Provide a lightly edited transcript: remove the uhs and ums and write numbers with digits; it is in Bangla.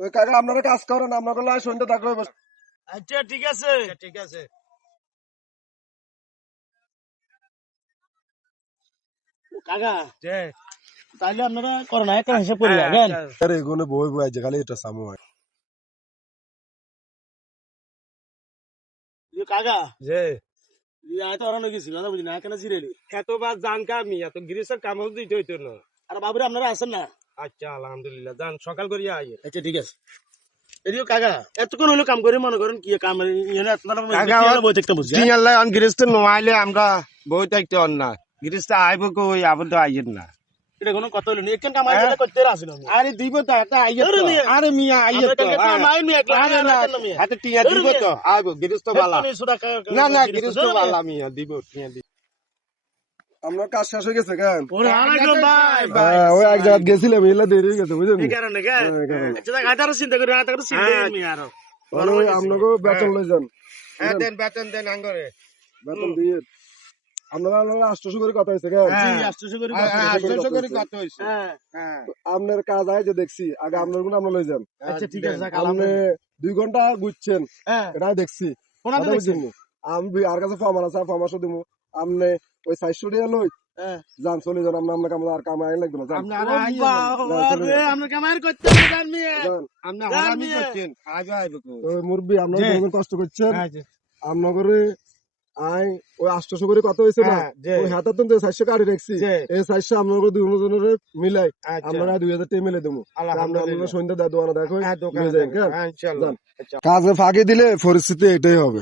ওই কাকা আপনারা কাজ করেন, আপনার লাই সন্ধ্যা থাকবে। আচ্ছা ঠিক আছে, ঠিক আছে। কাকা তাইলে আপনারা করোনা একটা হিসাব করি জানেন। আরে এগুলো বই বই আছে, খালি এটা সামু হয়। কাকা যে তো অরানো গেছি কথা বুঝি না কেন জিরেলি এতবার জান কামি এত গিরিশের কাম দিতে হইতো না। আর বাবুরে আপনারা আছেন না? আচ্ছা আলহামদুলিল্লাহ, যান সকাল করিয়া আইয়ে। আচ্ছা ঠিক আছে। এদিকে কাকা এতক্ষণ হলো কাম করে মনে করেন কি কাম বই দেখতে বুঝছি। গিরিশতে নোয়াইলে আমরা বই থাকতে না, গিরিশতে আইব কই আবার তো আইয়েন না। এটা কোনো কথা হলো না, একখান কামাই করতে আসিল আমি। আরে দিব তো একটা আইয়ে আরে মিয়া, আরে মিয়া আইয়ে তো কামাই মিয়া আরে না হাতে টিয়া দিব তো আইব গিরিশ তো বালা না না গিরিশ তো বালা মিয়া দিব টিয়া দিব। আপনার কাজ শেষ হয়ে গেছে কেন? ওরে আলাইকুম ভাই ওই এক জায়গায় গেছিলাম, এলা দেরি হয়ে গেছে বুঝলেন। এই কারণে কে আচ্ছা গাদার চিন্তা করে না তাকে চিন্তা করি মিয়া আরো আপনাকে বেতন লই যান, হ্যাঁ দেন বেতন দেন আঙ্গরে বেতন দিয়ে আপনারা 800 করে কথা হয়েছে কেন? জি 800 করে 800 করে কত হইছে? হ্যাঁ হ্যাঁ আপনার কাজ আয় যে দেখছি, আগে আপনার গুণ আপনি লই যান। আচ্ছা ঠিক আছে আপনি 2 ঘন্টা ঘুরছেন, হ্যাঁ এটা দেখছি। কোনা কথা দেখছেন? বুঝছেন? আমি আর কাছে ফর্মাল আছে, ফর্মাশো দিব। আপনি ওই 400 টাকা লই হ্যাঁ যান, চলে যান। আপনার কাম আর কাম আই লাগবে না, যান। আপনি বাবা আমরা কামাই করতে জান মিয়া যান। আপনি হারামি করছেন আইব আইব কই। ওই মুরব্বি আপনারা জি। যখন কষ্ট করছেন, হ্যাঁ জি আপনারে আই ওই 800 করে কথা হয়েছে না, হ্যাঁ, জি। ওই হাতার তো 400 কাটি রাখছি। জি। এই 400 আপনার দুজনের মিলাই আচ্ছা। আমরা 2000 টাকা মিলে দেবো। আলহামদুলিল্লাহ। আপনারা সন্ধ্যা দোয়ানা দেখো হ্যাঁ দোকানে নিয়ে যান, দেখো। কেন? হ্যাঁ ইনশাআল্লাহ। যান। কাজে ফাঁকি দিলে পরিস্থিতি এটাই হবে।